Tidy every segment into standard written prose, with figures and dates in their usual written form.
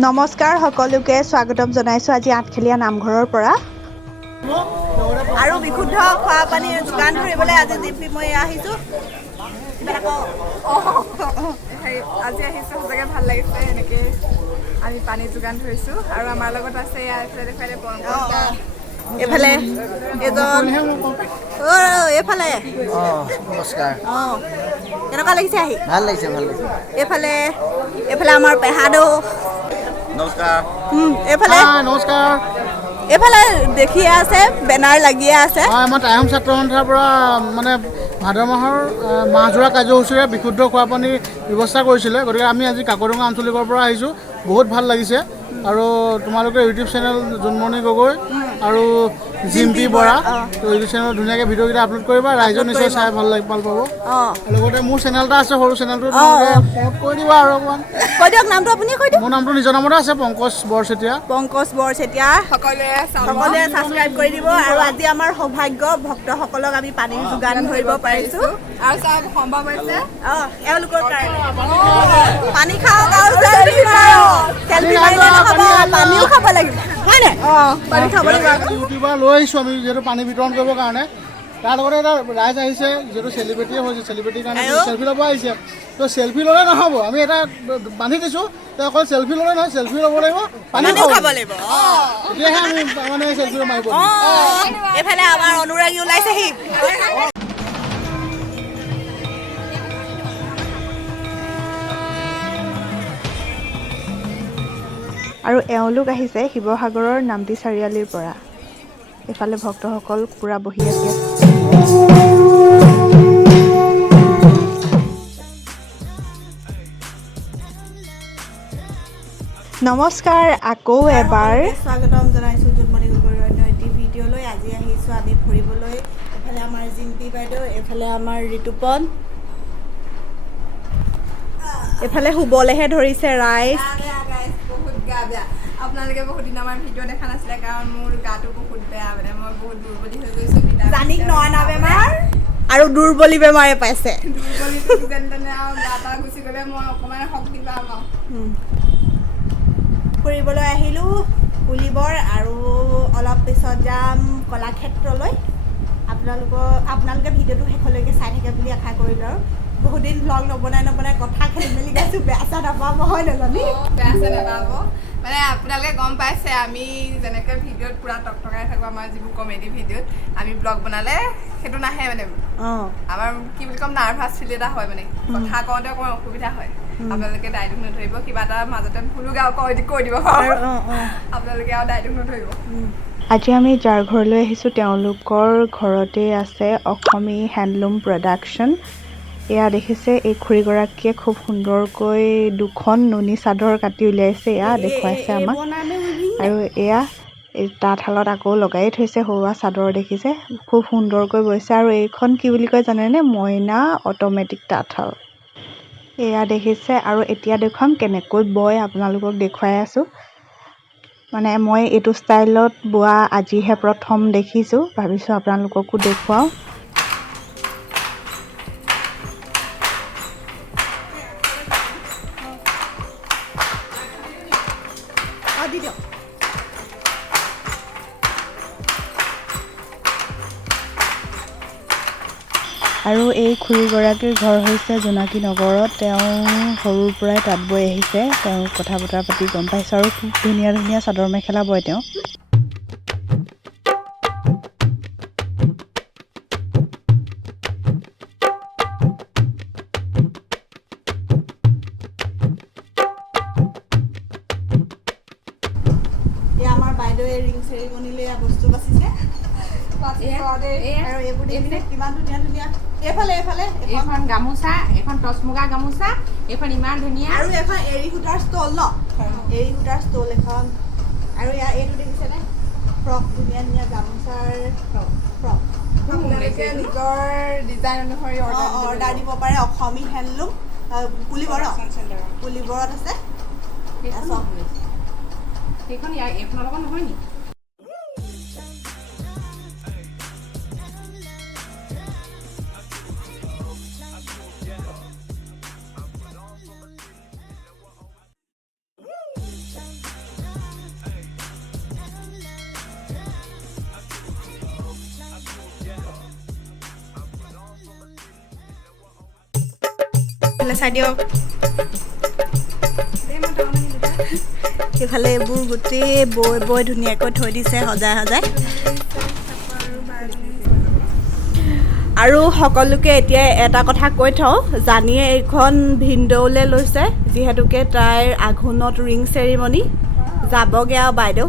নমস্কাৰ সকলোকে স্বাগতম জনাইছো আজি আঠখেলীয়া নামঘৰৰ পৰা আৰু বিশুদ্ধ খোৱা পানীৰ যোগান ধৰিবলৈ আজি জিপি মই আহিছো আজি আহিছো সঁচাকৈ ভাল লাগিছে এনেকৈ আমি পানী যোগান ধৰিছোঁ আৰু আমাৰ লগত আছে এইফালে এজন এইফালে নমস্কাৰ কেনেকুৱা লাগিছে আহি ভাল লাগিছে এইফালে আমাৰ পেহাদৌ নমস্কাৰ এইফালে নমস্কাৰ এইফালে দেখিয়ে আছে বেনাৰ লাগিয়ে আছে আমাৰ টাইম ছাত্ৰ সন্থাৰ পৰা মানে ভাদ মাহৰ মাহজোৰা কাৰ্যসূচীৰে বিশুদ্ধ খোৱা পানীৰ ব্যৱস্থা কৰিছিলে গতিকে আমি আজি কাকডোঙা আঞ্চলিকৰ পৰা আহিছোঁ বহুত ভাল লাগিছে আৰু তোমালোকে ইউটিউব চেনেল জোনমণি গগৈ আৰু জিম্পি বৰা তো ইউটিউব চেনেলত ধুনীয়াকৈ ভিডিঅ'কেইটা আপলোড কৰিবা ৰাইজে নিশ্চয় চাই ভাল পাব লগতে মোৰ চেনেল এটা আছে সৰু চেনেলটো প্ৰমোট কৰি দিবা আৰু অকণমান কৈ দিয়ক নামটো আপুনি কৈ দিয়ক মোৰ নামটো নিজৰ নামতে আছে পংকজ বৰচেতিয়া সকলোৱে ছাবস্ক্ৰাইব কৰি দিব আৰু আজি আমাৰ সৌভাগ্য ভক্তসকলক আমি পানীৰ যোগান ধৰিব পাৰিছোঁ আৰু চব সম্ভৱ হৈছে এওঁলোকৰ কাৰণে পানী খাওক আৰু চেলফি মাৰক চেলফি মাৰিলে নহ'ব পানীও খাব লাগিব হয়নে পানী খাব লাগিব ইউটিউবাৰ লৈ আহিছোঁ আমি যিহেতু পানী বিতৰণ কৰিবৰ কাৰণে তাৰ লগতে এটা ৰাইজ আহিছে যিহেতু চেলিব্ৰিটিয়ে হৈছে চেলিব্ৰিটিৰ কাৰণে চেলফি ল'ব আহিছে তো চেলফি ল'লে নহ'ব আমি এটা বান্ধি দিছোঁ তো অকল চেলফি ল'লে নহয় চেলফি ল'ব লাগিব পানী খাব লাগিব তেতিয়াহে আমি মানে চেলফি মাৰিব এইফালে আমাৰ অনুৰাগী ওলাইছেহি আৰু এওঁলোক আহিছে শিৱসাগৰৰ নামটি চাৰিআলিৰ পৰা এইফালে ভক্তসকল পুৰা বহি আছে নমস্কাৰ আকৌ এবাৰ স্বাগতম জনাইছোঁ জোনমণি গগৈৰ অন্য এটি ভিডিঅ'লৈ আজি আহিছোঁ আমি ফুৰিবলৈ এইফালে আমাৰ জিম্পি বাইদেউ এইফালে আমাৰ ঋতুপন এইফালে শুবলৈহে ধৰিছে ৰাইজ বহুত গা বেয়া আপোনালোকে বহুত দিন আমাৰ ভিডিঅ' দেখা নাছিলে কাৰণ মোৰ গাটো বহুত বেয়া মানে মই বহুত দুৰ্বলী হৈ গৈছোঁ জানিক নয়না বেমাৰ আৰু দুৰ্বলী বেমাৰে পাইছে দুৰ্বলীটো যেন তেনে আৰু গা পা গুচি গ'লে মই অকণমান শক্তি পাম আৰু ফুৰিবলৈ আহিলোঁ পুলিবৰ আৰু অলপ পিছত যাম কলাক্ষেত্ৰলৈ আপোনালোকে ভিডিঅ'টো শেষলৈকে চাই থাকে বুলি আশা কৰিলোঁ আৰু বহুত দিন ব্লগ নবনাই কথা খেলি মেলি গাইছোঁ বেয়া চেয়া নাপাব হয় নাজানি বেয়া চেয়া নাপাব মানে আপোনালোকে গম পাইছে আমি যেনেকৈ ভিডিঅ'ত পূৰা টকটকাই থাকোঁ আমাৰ যিবোৰ কমেডি ভিডিঅ'ত আমি ব্লগ বনালে সেইটো নাহে মানে আমাৰ কি বুলি ক'ম নাৰ্ভাছ ফিল এটা হয় মানে কথা কওঁতে অকণমান অসুবিধা হয় আপোনালোকে দায়িত্ব নধৰিব কিবা এটা মাজতে ভুলো গাওঁ কৈ দিব আপোনালোকে আৰু দায়িত্ব নধৰিব আজি আমি যাৰ ঘৰলৈ আহিছোঁ তেওঁলোকৰ ঘৰতে আছে অসমী হেণ্ডলুম প্ৰডাকশ্যন এয়া দেখিছে এই খুৰীগৰাকীয়ে খুব সুন্দৰকৈ দুখন নুনি চাদৰ কাটি উলিয়াইছে এয়া দেখুৱাইছে আমাক আৰু এয়া এই তাঁতশালত আকৌ লগাই থৈছে সৰুৱা চাদৰ দেখিছে খুব সুন্দৰকৈ বৈছে আৰু এইখন কি বুলি কয় জানেনে মইনা অট'মেটিক তাঁতশাল এয়া দেখিছে আৰু এতিয়া দেখুৱাম কেনেকৈ বয় আপোনালোকক দেখুৱাই আছোঁ মানে মই এইটো ষ্টাইলত বোৱা আজিহে প্ৰথম দেখিছোঁ ভাবিছোঁ আপোনালোককো দেখুৱাওঁ আৰু এই খুৰীগৰাকীৰ ঘৰ হৈছে জোনাকী নগৰত তেওঁ সৰুৰ পৰাই তাঁত বৈ আহিছে তেওঁ কথা বতৰা পাতি গম পাইছোঁ আৰু খুব ধুনীয়া ধুনীয়া চাদৰ মেখেলা বয় তেওঁ আমাৰ বাইদেৱে ৰিং চেৰিমনিলৈ বস্তু বাচিছে আৰু এইবোৰ দেখিছে কিমান ধুনীয়া ধুনীয়া এইফালে এইখন গামোচা এখন টচমুগা গামোচা এইখন ইমান ধুনীয়া আৰু এখন এৰী সূতাৰ ষ্টল ন এৰী সূতাৰ ষ্টল এখন আৰু এইটো দেখিছেনে ফ্ৰক ধুনীয়া ধুনীয়া গামোচাৰ ফ্ৰক আপোনালোকে নিজৰ ডিজাইন অনুসৰি অৰ্ডাৰ দিব পাৰে অসমী হেণ্ডলুম পুলিবৰত আছে সেইখন এইখনৰ লগত নহয় নেকি এইফালে চাই দিয়ক সেইফালে এইবোৰ গোটেই বৈ ধুনীয়াকৈ থৈ দিছে সজাই আৰু সকলোকে এতিয়া এটা কথা কৈ থওঁ জানিয়ে এইখন ভিনদৌলে লৈছে যিহেতুকে তাইৰ আঘোণত ৰিং চেৰিমনি যাবগৈ আৰু বাইদেউ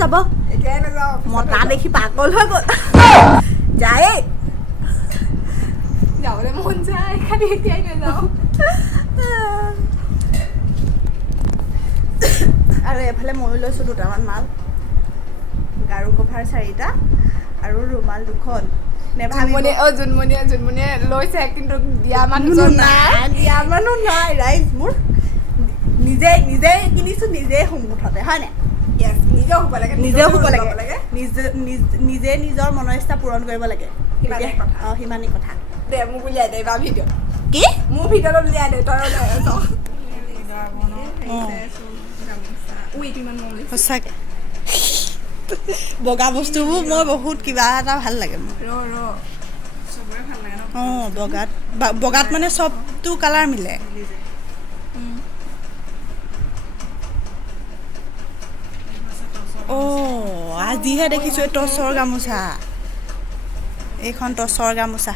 যাব মতা দেখি পাগল হৈ গ'ল যায় যাবলৈ মন যায় খালি এতিয়াই নাযাওঁ আৰু এফালে ময়ো লৈছোঁ দুটামান মাল গাৰু কভাৰ 4টা আৰু ৰুমাল 2খন জোনমণিয়ে লৈছে কিন্তু দিয়া মানুহজন নাই দিয়া মানুহ নাই ৰাইজ মোৰ নিজে কিনিছোঁ নিজেই শুম মুঠতে হয় নাই নিজেও শুব লাগে নিজে নিজৰ মনৰ ইচ্ছা পূৰণ কৰিব লাগে সিমানেই কথা দে মোক উলিয়াই দে বা ভিডিঅ' কি মোৰ ভিডিঅ'ত উলিয়াই দে তই সঁচাকৈ বগা বস্তুবোৰ মই বহুত কিবা এটা ভাল লাগে মোৰ অঁ বগাত মানে চবটো কালাৰ মিলে অঁ আজিহে দেখিছোঁ এই টচৰ গামোচা এইখন টচৰ গামোচা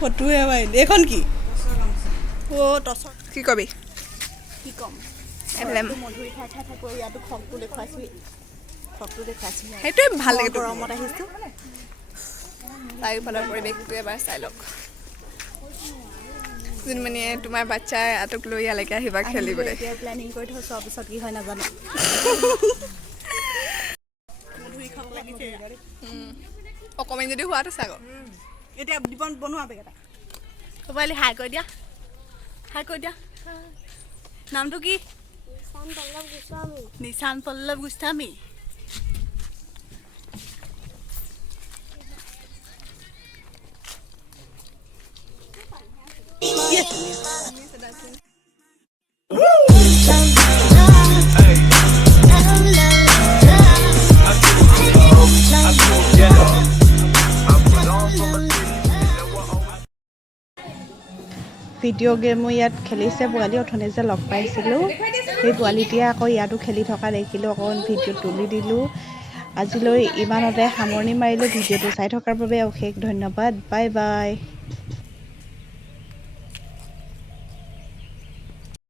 ফটোহে মাৰিলে এইখন কি অ' টচৰ কি কবি কি ক'ম মধুৰি ঠাই থাকোঁ ইয়াতো খগটো দেখুৱাইছোঁ সেইটোৱে ভাল লাগে গৰমত আহিছোঁ চাৰিওফালৰ পৰিৱেশটো এবাৰ চাই লওক জোনমণিয়ে তোমাৰ বাচ্চাৰ আঁতক লৈ ইয়ালৈকে আহিবা খেলিবলৈ এতিয়া প্লেনিং কৰি থৈছোঁ পিছত কি হয় নাজানো অকণমান যদি হোৱাটো চাগ এতিয়া বনোৱা বেগ এটা ক'বালি হাই কৰি দিয়া নামটো কি নিশান পল্লৱ গোস্বামী ভিডিঅ' গেমো ইয়াত খেলিছে পোৱালি অথনি যে লগ পাইছিলোঁ সেই পোৱালিটিয়ে আকৌ ইয়াতো খেলি থকা দেখিলোঁ অকণ ভিডিঅ' তুলি দিলোঁ আজিলৈ ইমানতে সামৰণি মাৰিলোঁ ভিডিঅ'টো চাই থকাৰ বাবে অশেষ ধন্যবাদ বাই বাই